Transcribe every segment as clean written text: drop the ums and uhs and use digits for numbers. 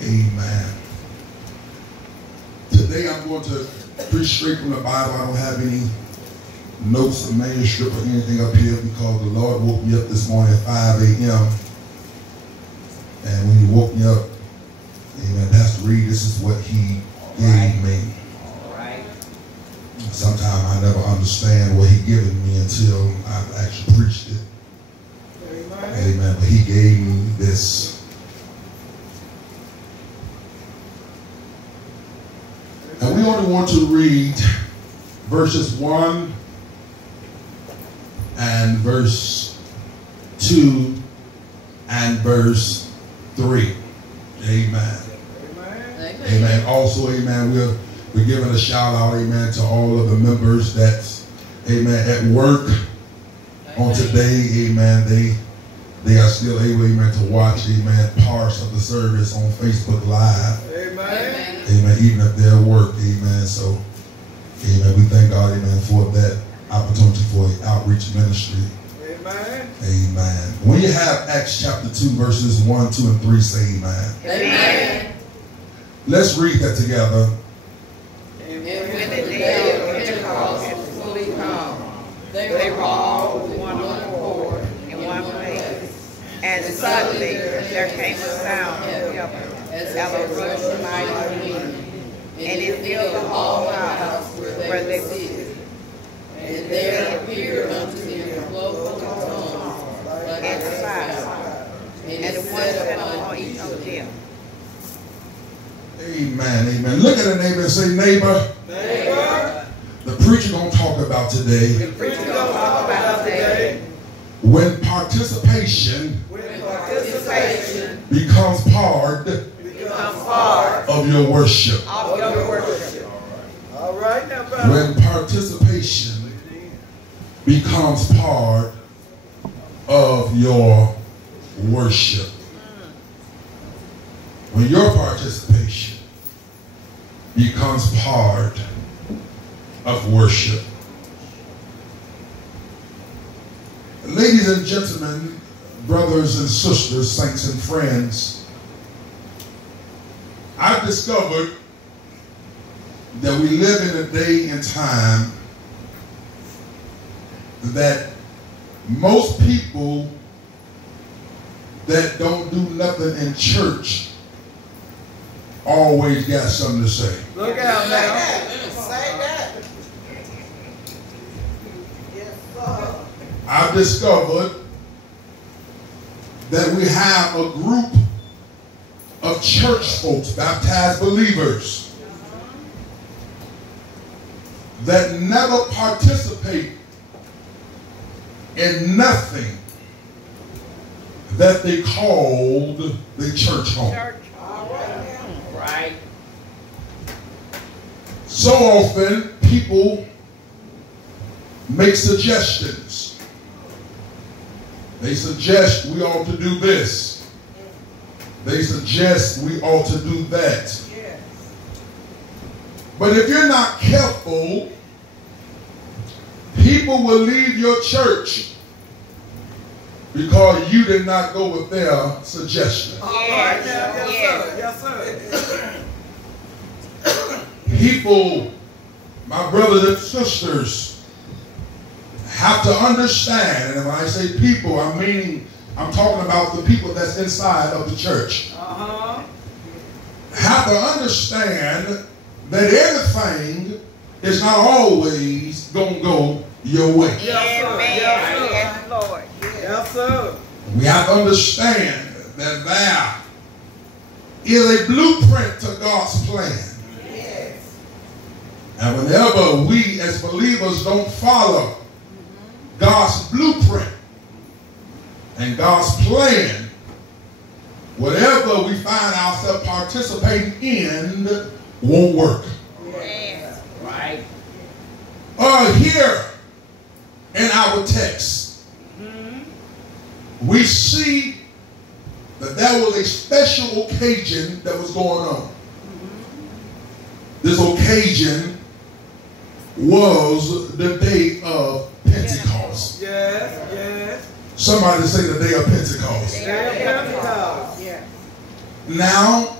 Amen. Today I'm going to preach straight from the Bible. I don't have any notes or manuscript or anything up here because the Lord woke me up this morning at 5 a.m. And when He woke me up, amen, Pastor Reed, this is what He gave me. Sometimes I never understand what He given me until I've actually preached it. Amen. But He gave me this. And we only want to read verses 1 and verse 2 and verse 3. Amen. Amen. Amen. Also, amen, we're giving a shout out, amen, to all of the members that's, amen, at work on today. Amen. They are still able, amen, to watch, amen, parts of the service on Facebook Live. Amen. Amen. Even if they're at work, amen. So, amen, we thank God, amen, for that opportunity for outreach ministry. Amen. Amen. When you have Acts chapter 2, verses 1, 2, and 3, say amen. Amen. Let's read that together. And when the day of Pentecost was fully come, they were all with one accord in one place. And suddenly there came a sound of heaven as of a rushing mighty wind, and it filled the whole house where they were seated. And there appeared unto them cloven tongues like fire, and it sat upon each of them. Amen. Amen. Look at the neighbor and say, neighbor. Neighbor. The preacher gonna talk about today. The preacher gonna talk about today. When participation becomes part of your worship. All right now, brother. When participation becomes part of your worship. When your participation becomes part of worship. Ladies and gentlemen, brothers and sisters, saints and friends, I've discovered that we live in a day and time that most people that don't do nothing in church always got something to say. Look out now. Say that. Yes, sir. I've discovered that we have a group of church folks, baptized believers, that never participate in nothing that they called the church home. Right. So often people make suggestions. They suggest we ought to do this. They suggest we ought to do that. Yes. But if you're not careful, people will leave your church because you did not go with their suggestion. Yes. Yes, sir. Yes, sir. People, my brothers and sisters, have to understand, and when I say people, I'm talking about the people that's inside of the church. Have to understand that everything is not always going to go your way. Yes, sir. Yes, Lord. Yes, sir. We have to understand that there is a blueprint to God's plan. Yes. And whenever we as believers don't follow God's blueprint and God's plan, whatever we find ourselves participating in won't work. Yes. Right. Here in our text, we see that there was a special occasion that was going on. This occasion was the day of Pentecost. Yes, yes. Somebody say the day of Pentecost. Day of Pentecost. Yeah. Now,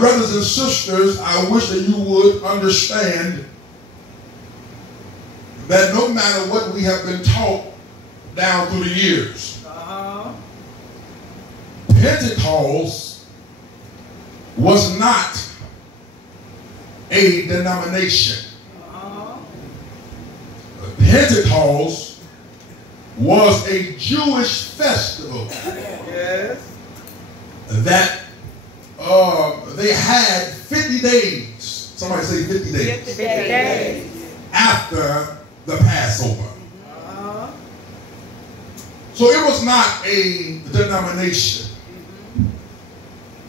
brothers and sisters, I wish that you would understand that no matter what we have been taught down through the years, Pentecost was not a denomination. Pentecost was a Jewish festival that they had 50 days. Somebody say 50 days. 50 days. After the Passover. So it was not a denomination.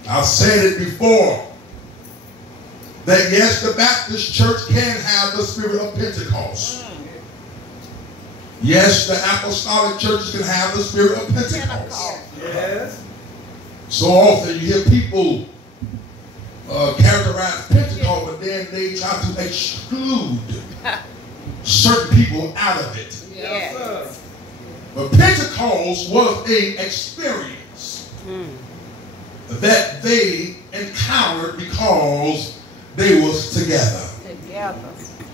I've said it before that yes, the Baptist church can have the spirit of Pentecost. Yes, the apostolic churches can have the spirit of Pentecost. Yes. So often you hear people characterize Pentecost, but then they try to exclude certain people out of it. Yes. But Pentecost was an experience that they encountered because they was together.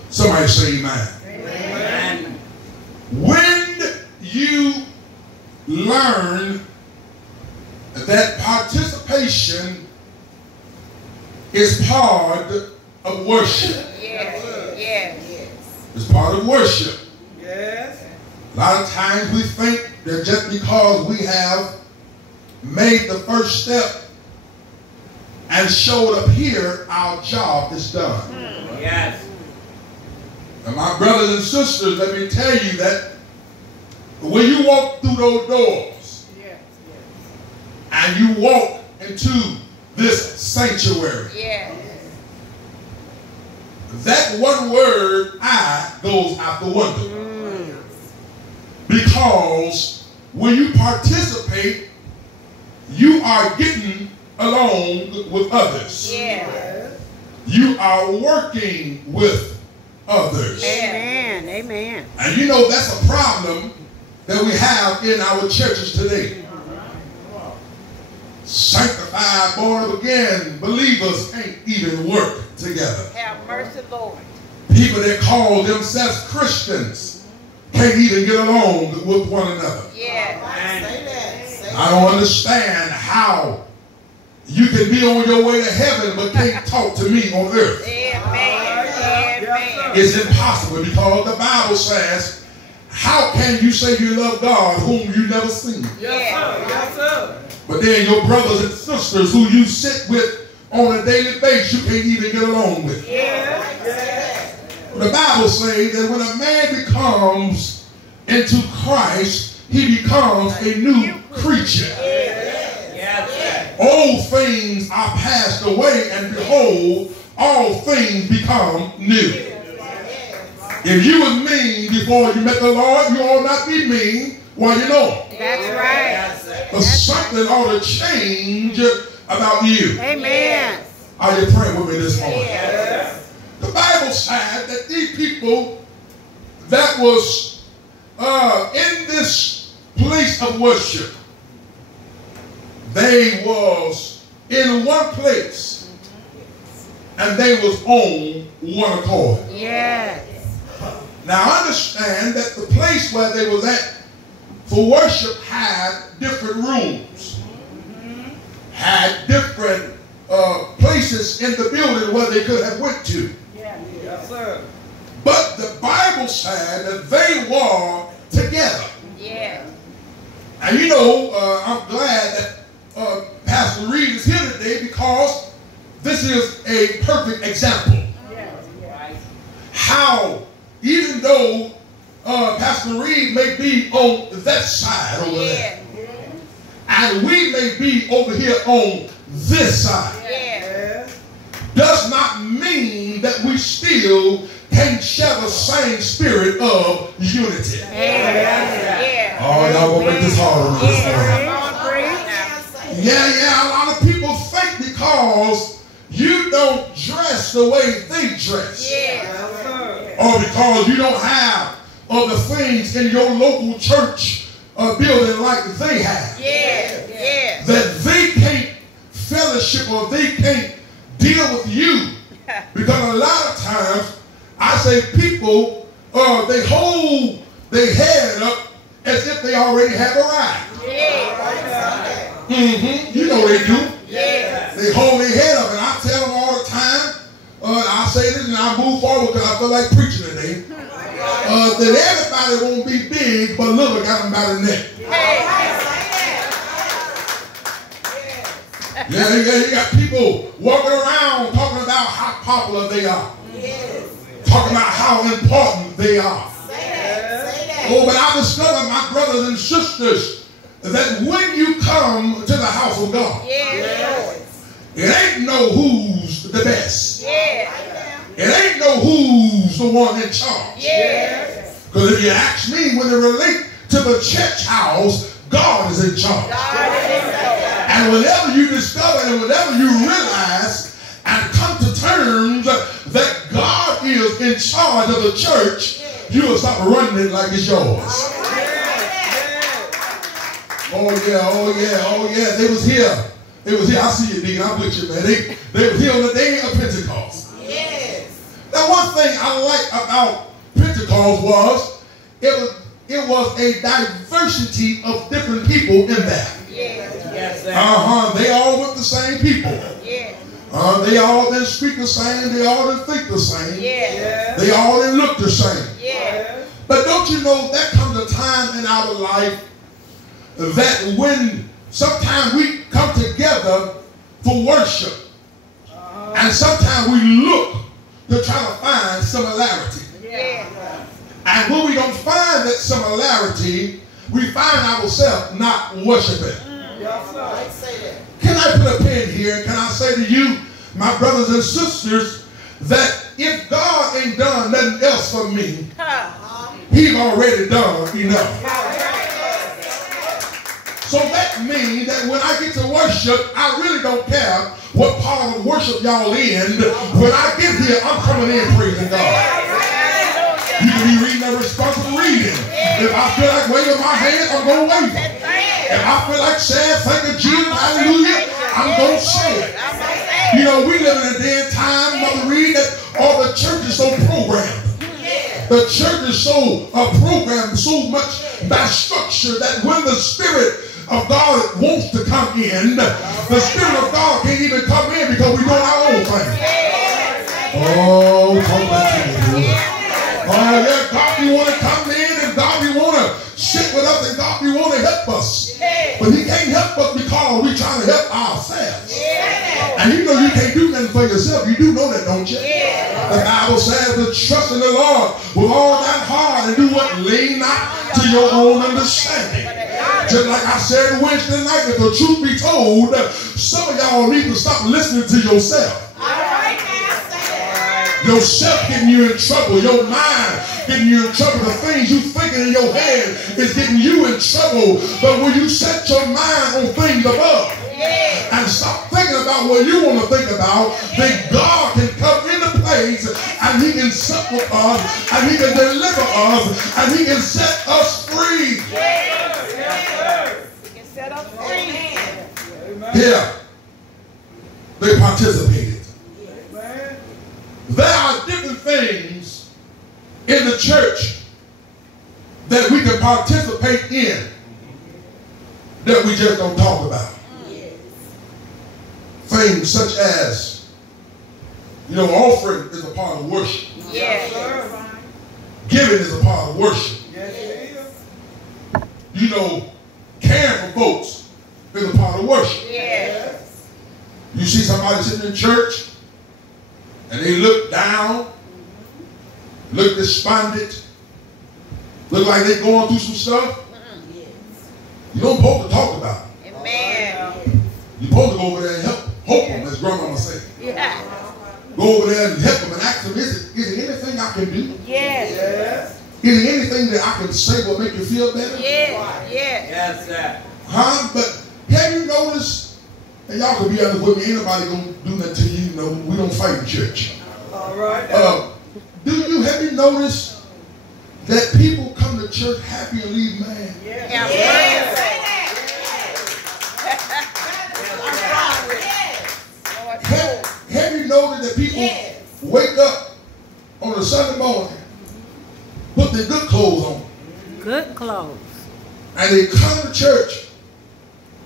Somebody say amen. Amen. When you learn that participation is part of worship. It's part of worship. Yes. A lot of times we think that just because we have made the first step and showed up here, our job is done. Yes. And my brothers and sisters, let me tell you that when you walk through those doors and you walk into this sanctuary, that one word, I, goes out the window. Because when you participate, you are getting along with others. You are working with others. Amen. Amen. And you know that's a problem that we have in our churches today. Sanctified, born again believers can't even work together. Have mercy, Lord. People that call themselves Christians can't even get along with one another. I don't understand how you can be on your way to heaven but can't talk to me on earth. It's impossible because the Bible says, how can you say you love God whom you never seen? Yes, sir. But then your brothers and sisters who you sit with on a daily basis, you can't even get along with. The Bible says that when a man becomes into Christ, he becomes a new creature. Old things are passed away, and behold, all things become new. If you was mean before you met the Lord, you ought not be mean while you know Him. That's right. But something ought to change about you. Amen. Are you praying with me this morning? Yes. The Bible said that these people that was in this place of worship, they was in one place and they was on one accord. Yes. Now understand that the place where they was at for worship had different rooms, had different places in the building where they could have went to. Yes, sir. But the Bible said that they were together. Yeah. And you know, I'm glad that Pastor Reed is here today because this is a perfect example. How even though Pastor Reed may be on that side over there, and we may be over here on this side, does not mean that we still can't share the same spirit of unity. Oh, y'all gonna make this hard on me this morning. Yeah, a lot of people think because you don't dress the way they dress, or because you don't have other things in your local church building like they have, that they can't fellowship or they can't deal with you. Because a lot of times, I say people, they hold their head up as if they already have arrived. You know they do. They hold their head up, and I tell them all the time, I say this and I move forward because I feel like preaching today, that everybody won't be big, but little got them by the neck. Yeah, you got people walking around talking about how popular they are. Talking about how important they are. Oh, but I discovered, my brothers and sisters, that when you come to the house of God, it ain't no who's the best. It ain't no who's the one in charge. Because if you ask me, when it relates to the church house, God is in charge. And whenever you discover and whenever you realize and come to terms that God is in charge of the church, you will stop running it like it's yours. Oh yeah. They was here. I see you, Deacon. I'm with you, man. They were here on the day of Pentecost. Now, one thing I like about Pentecost was it was a diversity of different people in that. They all were the same people. They all didn't speak the same. They all didn't think the same. They all didn't look the same. But don't you know that comes a time in our life that when sometimes we come together for worship, and sometimes we look to try to find similarity. And when we don't find that similarity, we find ourselves not worshiping. Can I put a pin here? Can I say to you, my brothers and sisters, that if God ain't done nothing else for me, He's already done enough. So that means that when I get to worship, I really don't care what part of worship y'all in. When I get here, I'm coming in praising God. You can be reading that responsible reading. If I feel like waving my hand, I'm going to wave it. If I feel like saying, thank you, Jesus, hallelujah, I'm going to say it. You know, we live in a day and time, Mother Reed, that all the church is so programmed. The church is so programmed so much by structure that when the Spirit of God wants to come in, the Spirit of God can't even come in because we're doing our own thing. Oh, come back to me. Oh, yeah, God, we want to come in, and God, we want to sit with us, and God, we want to help us. But He can't help us because we're trying to help ourselves. And you know you can't do nothing for yourself. You do know that, don't you? The Bible says to trust in the Lord with all that heart and do what? Lean not to your own understanding. Just like I said Wednesday night, if the truth be told, some of y'all need to stop listening to yourself. Yourself getting you in trouble. Your mind getting you in trouble. The things you thinking in your head is getting you in trouble. But when you set your mind on things above and stop thinking about what you want to think about, then God can come into place and He can sup with us and He can deliver us and He can set us free. He can set us free. Yeah. They participated. There are different things in the church that we can participate in that we just don't talk about. Things such as, you know, offering is a part of worship. Giving is a part of worship. You know, caring for folks is a part of worship. You see somebody sitting in church and they look down, look despondent, look like they're going through some stuff. You don't supposed to talk about it. You're supposed to go over there and help them, as Grandma said. Go over there and help them and ask them, is there anything I can do? Is there anything that I can say will make you feel better? Yes, sir. But have you noticed, and y'all can be honest with me, ain't nobody gonna do nothing to you, you know, we don't fight in church. All right. Have you noticed that people come to church happy and leave mad? Have people wake up on a Sunday morning, put their good clothes on. Good clothes. And they come to church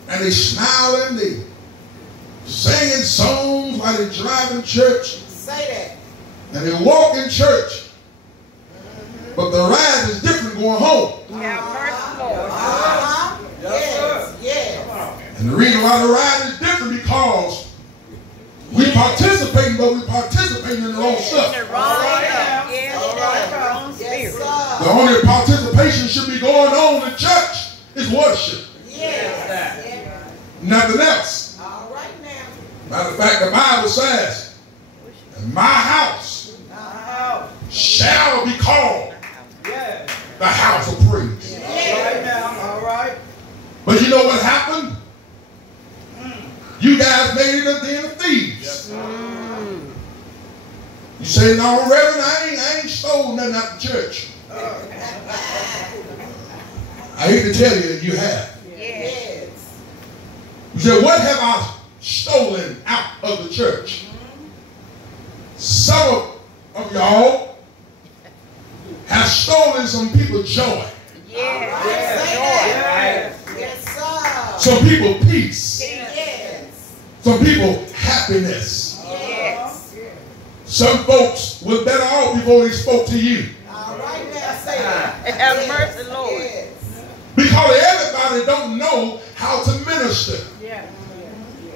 and they smiling, they singing songs while they driving to church. Say that. And they walk in church. But the ride is different going home. Yes. And the reason why the ride is different because we participating, but we participating in the wrong stuff. The only participation should be going on in church is worship. Nothing else. All right now. Matter of fact, the Bible says, my house shall be called the house of praise. All right. But you know what happened? You guys made it a den of thieves. You say, no, Reverend, I ain't stole nothing out the church. I hate to tell you, you have. Yes. You say, what have I stolen out of the church? Some of y'all have stolen some people's joy. Yes, sir. Some people peace. Yes. Some people happiness. Yes. Some folks were better off before they spoke to you. All right now, say that. Have mercy, Lord. Yes. Because everybody don't know how to minister.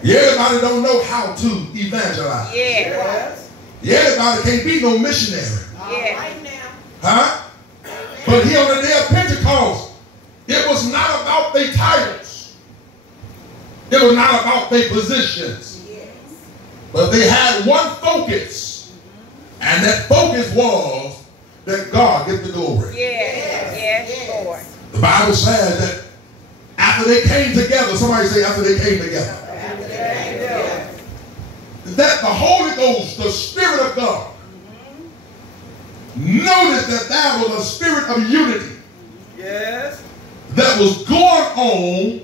Everybody don't know how to evangelize. Everybody can't be no missionary. All right now. Huh? But here on the day of Pentecost, it was not about their titles. It was not about their positions. Yes. But they had one focus. And that focus was that God get the glory. Yes, Lord. The Bible says that after they came together, somebody say after they came together. That the Holy Ghost, the Spirit of God, noticed that there was a spirit of unity that was going on,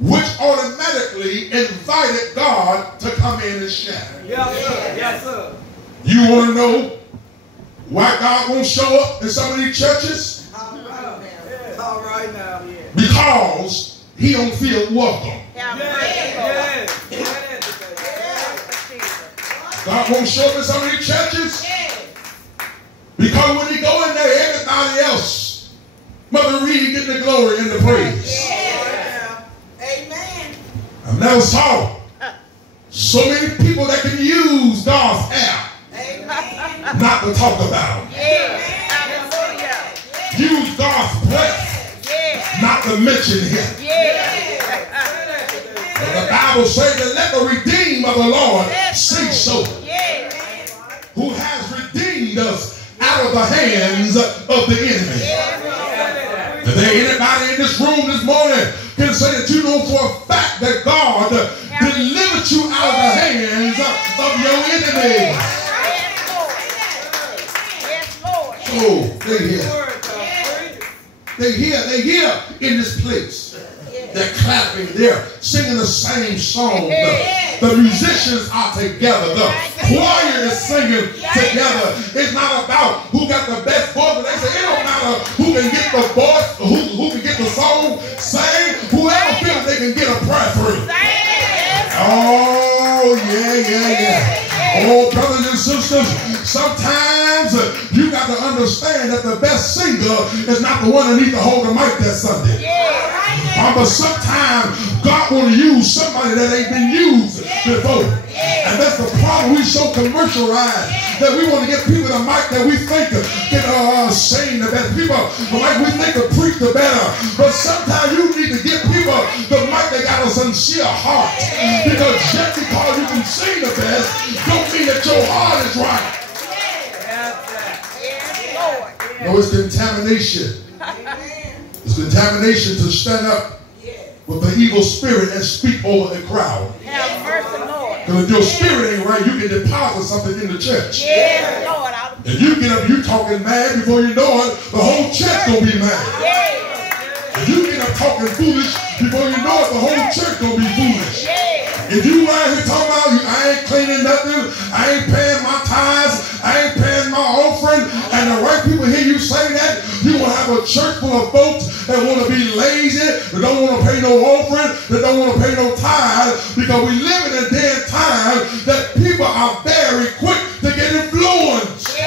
which automatically invited God to come in and share. Yes, sir. You want to know why God won't show up in some of these churches? All right now. Because he don't feel welcome. God won't show up in some of these churches because when he go in there, everybody else, Mother Reed, get the glory and the praise. Amen. I've never saw so many people that can use God's hair not to talk about him. Use God's breath not to mention him. The Bible says that let the redeemed of the Lord say so. Who has redeemed us out of the hands of the enemy. Is there anybody in this room this morning can say that you know for a fact that God delivered you out of the hands of your enemies? Oh, they here in this place. They're clapping, they're singing the same song. The musicians are together. The choir is singing together. It's not about who got the best voice, but they say it don't matter who can get the voice, who can get the song sang. Whoever feels they can get a prayer through. Oh, yeah. Oh, brothers and sisters, sometimes you got to understand that the best singer is not the one that needs to hold the mic that Sunday. But sometimes God want to use somebody that ain't been used before. And that's the problem. We so commercialized that we want to get people the mic that we think can sing the best. People the mic we think can preach the better. But sometimes you need to get people the mic that got a sincere heart. Because just because you can sing the best don't mean that your heart is right. No, it's contamination. It's contamination to stand up with the evil spirit and speak over the crowd. Because if your spirit ain't right, you can deposit something in the church. If you get up, you talking mad, before you know it, the whole church gonna be mad. If you get up talking foolish, before you know it, the whole church gonna be foolish. If you right here talking about I ain't cleaning nothing, I ain't paying my have a church full of folks that want to be lazy, that don't want to pay no offering, that don't want to pay no tithe, because we live in a day and time that people are very quick to get influenced.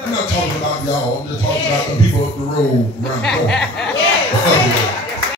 I'm not talking about y'all. I'm just talking about the people up the road around the corner.